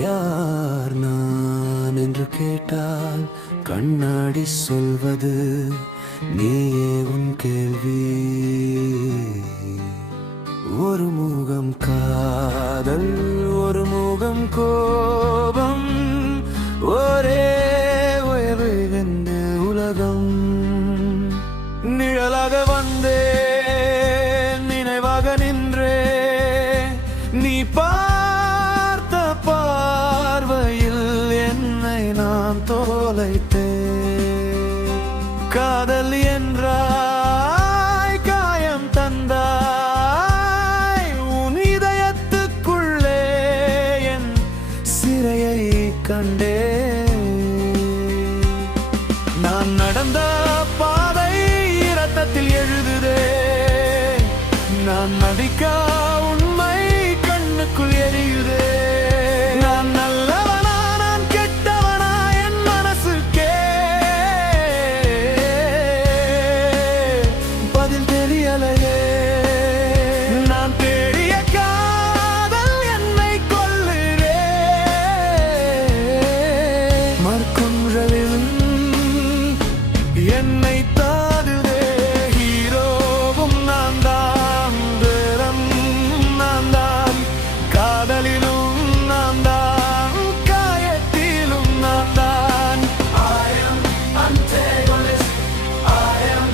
யார் நான் என்று கேட்டால் கண்ணாடி சொல்வது நீயே உன் கேள்வி. ஒரு முகம் காதல், ஒரு முகம் கோபம், ஒரே உயர்வு என்று உலகம். நிழலாக வந்தே நினைவாக நின்றே நீ பார்த்த பார்வையில் என்னை நான் தொலைத்தேன். காதல் என்றாய் காயம் தந்தாய், உன் இதயத்துக்குள்ளே என் சிறையை கண்டே. நான் நடந்த பாதை இரத்தத்தில் எழுதுதே, நான் நடிக்கா உண்மை கண்ணுக்குள் எரியுதே. நான் நல்லவனா நான் கெட்டவனா என் மனசுக்கே பதில் தெரியலையே. நான் தேடிய காதல் என்னை கொல்லுதே. மறுக்குன்றலில் என்னை தாடுதே. ஹீரோவும் நான் தான், வேறம் நான் தான், காதலிலும் நான் தான், காயத்திலும் நான் தான். I am antagonist, I am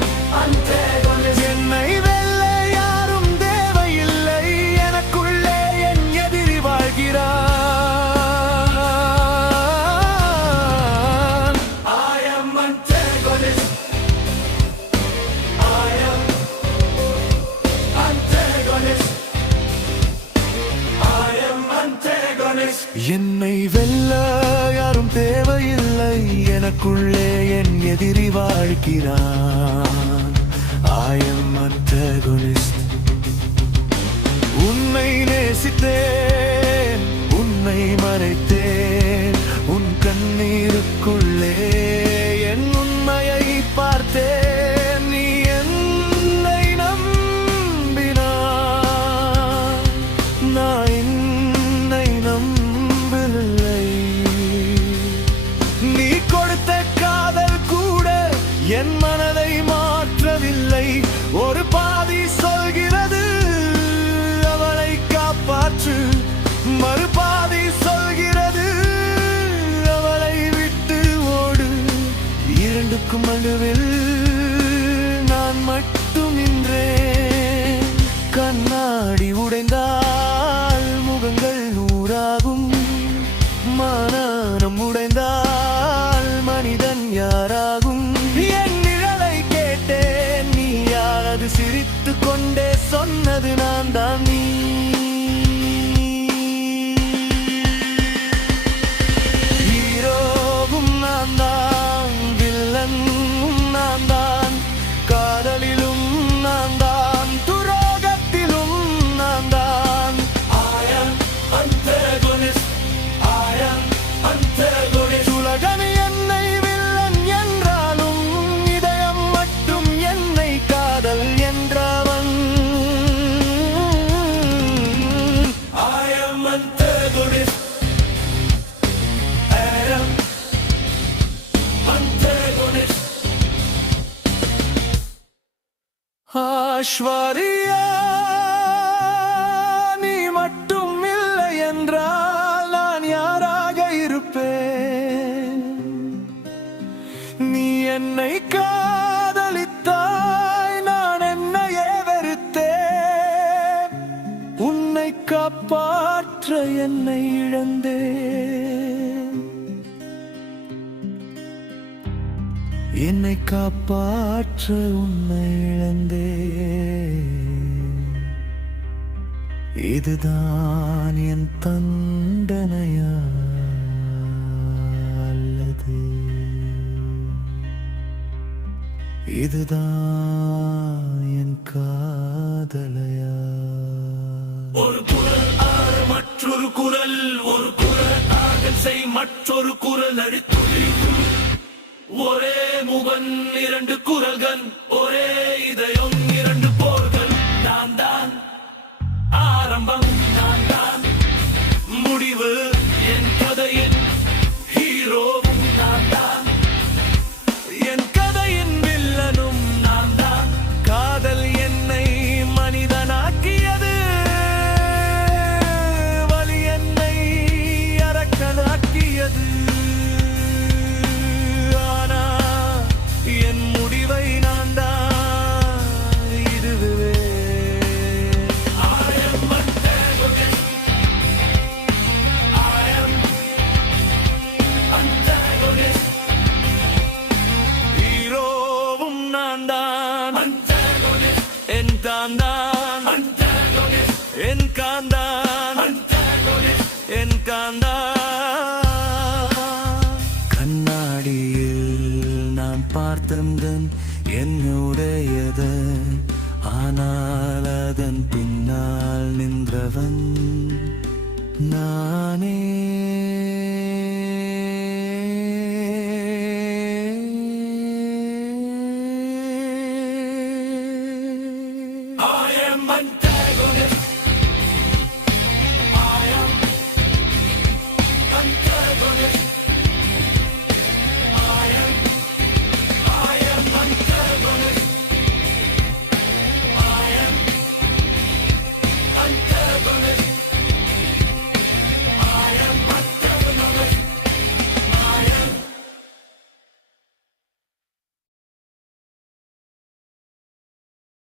antagonist. என்னை வெல்ல யாரும் தேவையில்லை, எனக்குள்ளே என் எதிரி வாழ்கிறான். I am antagonist, I am antagonist, I am antagonist. என்னை வெல்ல யாரும் தேவையில்லை, எனக்குள்ளே என் எதிரி வாழ்கிறான். I am antagonist. உன்னை நேசித்தேன், உன்னை மறைத்தேன், உன் கண்ணீருக்குள்ளே என் உண்மையை பார்த்தேன். நீ என்னை நம்பினாய், நான் என்னை நம்பவில்லை. நீ கொடுத்த காதல் கூட என் மனதை மாற்றவில்லை. ஒரு பாதி சொல்கிறது அவளை காப்பாற்று, மறுபாதி சொல்கிறது அவளை விட்டு ஓடு. இரண்டுக்கும் நடுவில் நான் மட்டும் நின்றேன். கண்ணாடி உடைந்தால் முகங்கள் நூறாகும், மானம் உடைந்தால் மனிதன் யாராகும்? என் நிழலை கேட்டேன், நீ யாரது? சிரித்து கொண்டே சொன்னது நான் தான். நீ ஹீரோவும் நான் தான், வில்லனும் நான் தான், காதலிலும் நான் தான், துரோகத்திலும் நான் தான். I am antagonist, I am antagonist. உலகம் என்னை வில்லன் என்றாலும் இதயம் மட்டும் என்னை காதல் என்றவன். I am antagonist, I am antagonist. ஆஷ்வரியா, நீ மட்டும் இல்லை என்றால் நான் யாராக இருப்பேன்? நீ என்னை காதலித்தாய், நான் என்னையே வெறுத்தேன். உன்னை காப்பாற்ற என்னை இழந்தேன், என்னை காப்பாற்ற உன்னை இழந்தேன். இதுதான் என் தண்டனையா அல்லது இதுதான் என் காதலையா? ஒரு குரல் ஆற மற்றொரு குரல், ஒரு குரல் ஆகல் செய் மற்றொரு குரல் அடித்துளிக்கும். ஒரே முகன் இரண்டு குரல்கள், ஒரே இதயம் இரண்டு போர்கள். நான் தான் ஆரம்பம், நான் தான் முடிவு. என் தான் என் காந்தான் என் காந்தா. கண்ணாடியில் நான் பார்த்தந்தன் என்னுடையது, ஆனால் அதன் பின்னால் நின்றவன் நானே.